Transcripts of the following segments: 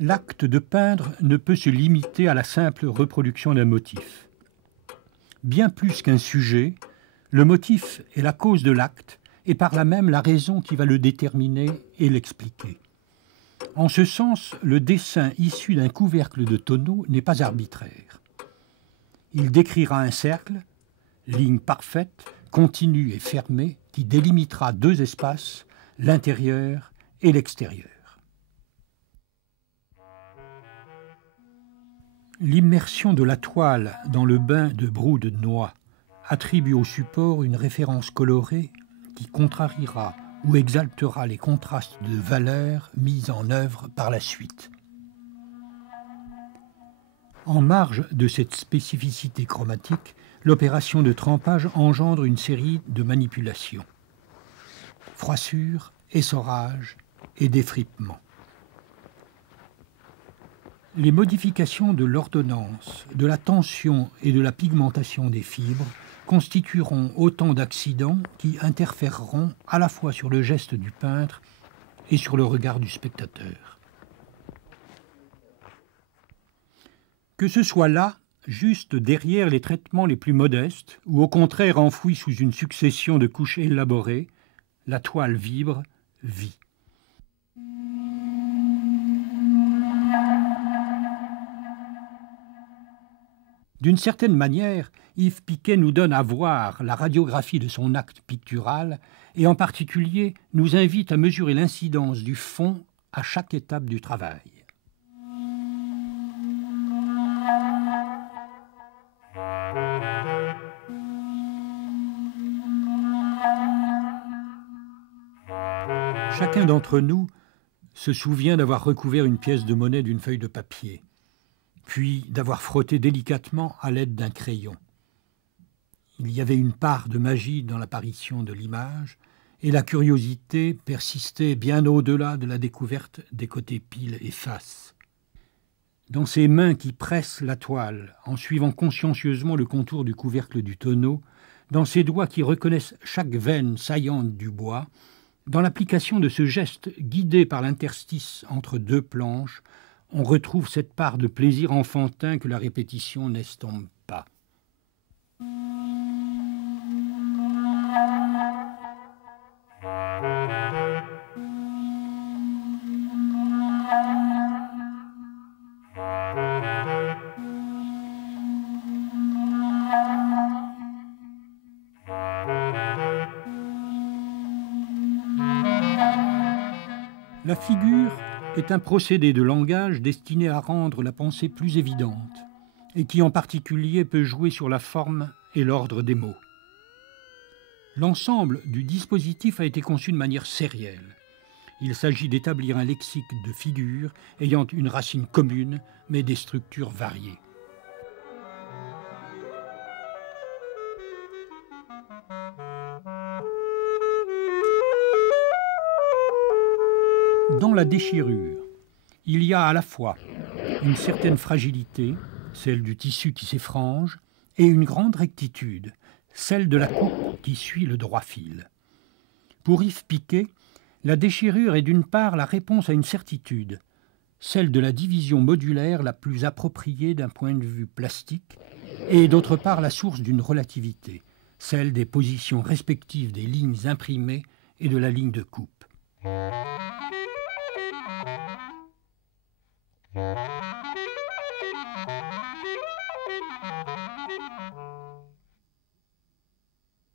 L'acte de peindre ne peut se limiter à la simple reproduction d'un motif. Bien plus qu'un sujet, le motif est la cause de l'acte et par là même la raison qui va le déterminer et l'expliquer. En ce sens, le dessin issu d'un couvercle de tonneau n'est pas arbitraire. Il décrira un cercle, ligne parfaite, continue et fermée, qui délimitera deux espaces, l'intérieur et l'extérieur. L'immersion de la toile dans le bain de brou de noix attribue au support une référence colorée qui contrariera ou exaltera les contrastes de valeurs mis en œuvre par la suite. En marge de cette spécificité chromatique, l'opération de trempage engendre une série de manipulations. Froissure, essorage et défrippement. Les modifications de l'ordonnance, de la tension et de la pigmentation des fibres constitueront autant d'accidents qui interféreront à la fois sur le geste du peintre et sur le regard du spectateur. Que ce soit là, juste derrière les traitements les plus modestes, ou au contraire enfouis sous une succession de couches élaborées, la toile vibre, vit. D'une certaine manière, Yves Piquet nous donne à voir la radiographie de son acte pictural et en particulier nous invite à mesurer l'incidence du fond à chaque étape du travail. Chacun d'entre nous se souvient d'avoir recouvert une pièce de monnaie d'une feuille de papier, puis d'avoir frotté délicatement à l'aide d'un crayon. Il y avait une part de magie dans l'apparition de l'image, et la curiosité persistait bien au-delà de la découverte des côtés pile et face. Dans ses mains qui pressent la toile, en suivant consciencieusement le contour du couvercle du tonneau, dans ses doigts qui reconnaissent chaque veine saillante du bois, dans l'application de ce geste guidé par l'interstice entre deux planches, on retrouve cette part de plaisir enfantin que la répétition n'estompe pas. La figure est un procédé de langage destiné à rendre la pensée plus évidente et qui en particulier peut jouer sur la forme et l'ordre des mots. L'ensemble du dispositif a été conçu de manière sérielle. Il s'agit d'établir un lexique de figures ayant une racine commune mais des structures variées. Dans la déchirure, il y a à la fois une certaine fragilité, celle du tissu qui s'effrange, et une grande rectitude, celle de la coupe qui suit le droit fil. Pour Yves Piquet, la déchirure est d'une part la réponse à une certitude, celle de la division modulaire la plus appropriée d'un point de vue plastique, et d'autre part la source d'une relativité, celle des positions respectives des lignes imprimées et de la ligne de coupe.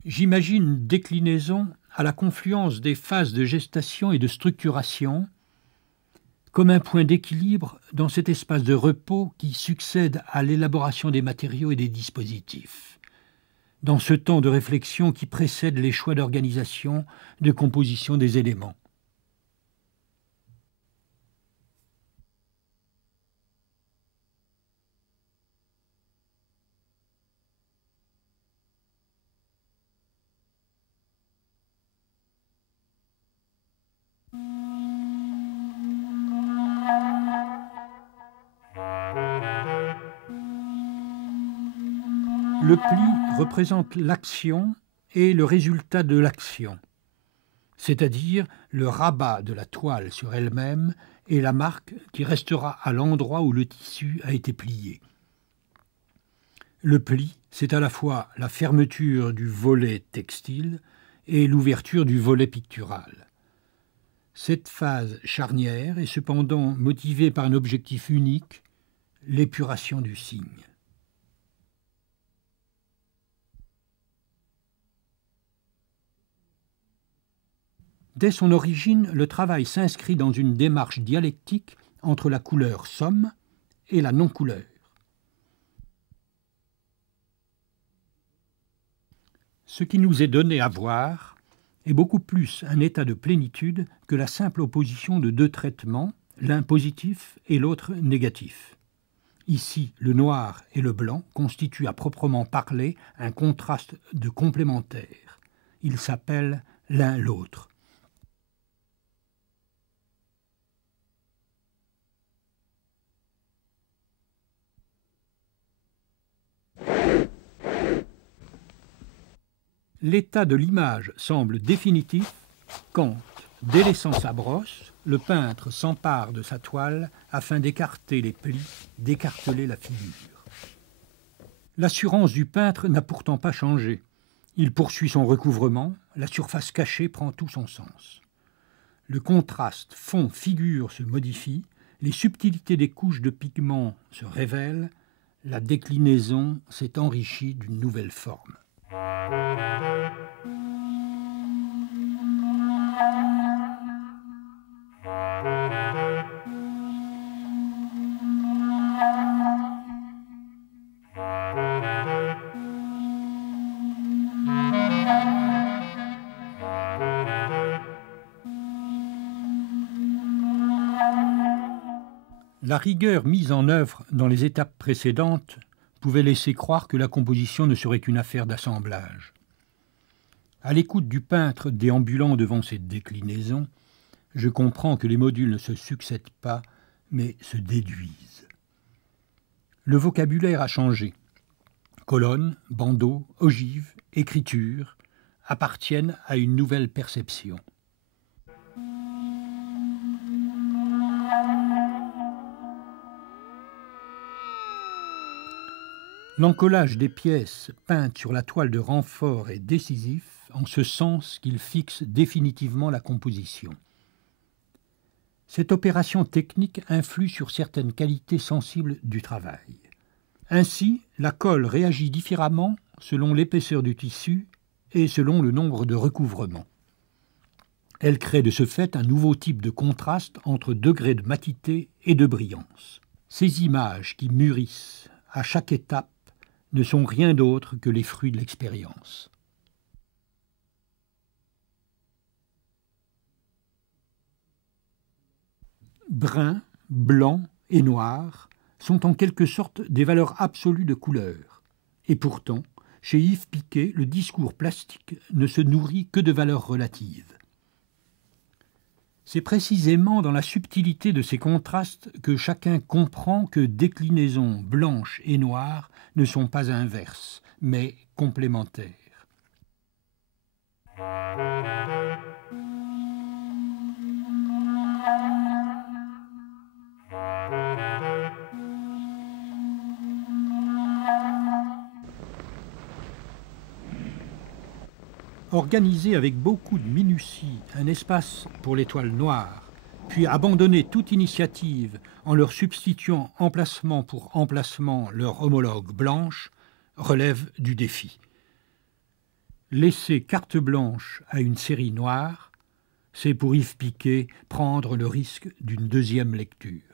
J'imagine une déclinaison à la confluence des phases de gestation et de structuration comme un point d'équilibre dans cet espace de repos qui succède à l'élaboration des matériaux et des dispositifs, dans ce temps de réflexion qui précède les choix d'organisation, de composition des éléments. Le pli représente l'action et le résultat de l'action, c'est-à-dire le rabat de la toile sur elle-même et la marque qui restera à l'endroit où le tissu a été plié. Le pli, c'est à la fois la fermeture du volet textile et l'ouverture du volet pictural. Cette phase charnière est cependant motivée par un objectif unique, l'épuration du signe. Dès son origine, le travail s'inscrit dans une démarche dialectique entre la couleur somme et la non-couleur. Ce qui nous est donné à voir est beaucoup plus un état de plénitude que la simple opposition de deux traitements, l'un positif et l'autre négatif. Ici, le noir et le blanc constituent à proprement parler un contraste de complémentaires. Ils s'appellent l'un l'autre. L'état de l'image semble définitif quand, délaissant sa brosse, le peintre s'empare de sa toile afin d'écarter les plis, d'écarteler la figure. L'assurance du peintre n'a pourtant pas changé. Il poursuit son recouvrement, la surface cachée prend tout son sens. Le contraste fond-figure se modifie, les subtilités des couches de pigments se révèlent, la déclinaison s'est enrichie d'une nouvelle forme. La rigueur mise en œuvre dans les étapes précédentes pouvait laisser croire que la composition ne serait qu'une affaire d'assemblage. À l'écoute du peintre déambulant devant cette déclinaison, je comprends que les modules ne se succèdent pas, mais se déduisent. Le vocabulaire a changé. Colonnes, bandeaux, ogives, écriture appartiennent à une nouvelle perception. L'encollage des pièces peintes sur la toile de renfort est décisif en ce sens qu'il fixe définitivement la composition. Cette opération technique influe sur certaines qualités sensibles du travail. Ainsi, la colle réagit différemment selon l'épaisseur du tissu et selon le nombre de recouvrements. Elle crée de ce fait un nouveau type de contraste entre degrés de matité et de brillance. Ces images qui mûrissent à chaque étape ne sont rien d'autre que les fruits de l'expérience. Brun, blanc et noir sont en quelque sorte des valeurs absolues de couleur. Et pourtant, chez Yves Piquet, le discours plastique ne se nourrit que de valeurs relatives. C'est précisément dans la subtilité de ces contrastes que chacun comprend que déclinaisons blanches et noires ne sont pas inverses, mais complémentaires. Organiser avec beaucoup de minutie un espace pour les toiles noires, puis abandonner toute initiative en leur substituant emplacement pour emplacement leur homologue blanche, relève du défi. Laisser carte blanche à une série noire, c'est pour Yves Piquet prendre le risque d'une deuxième lecture.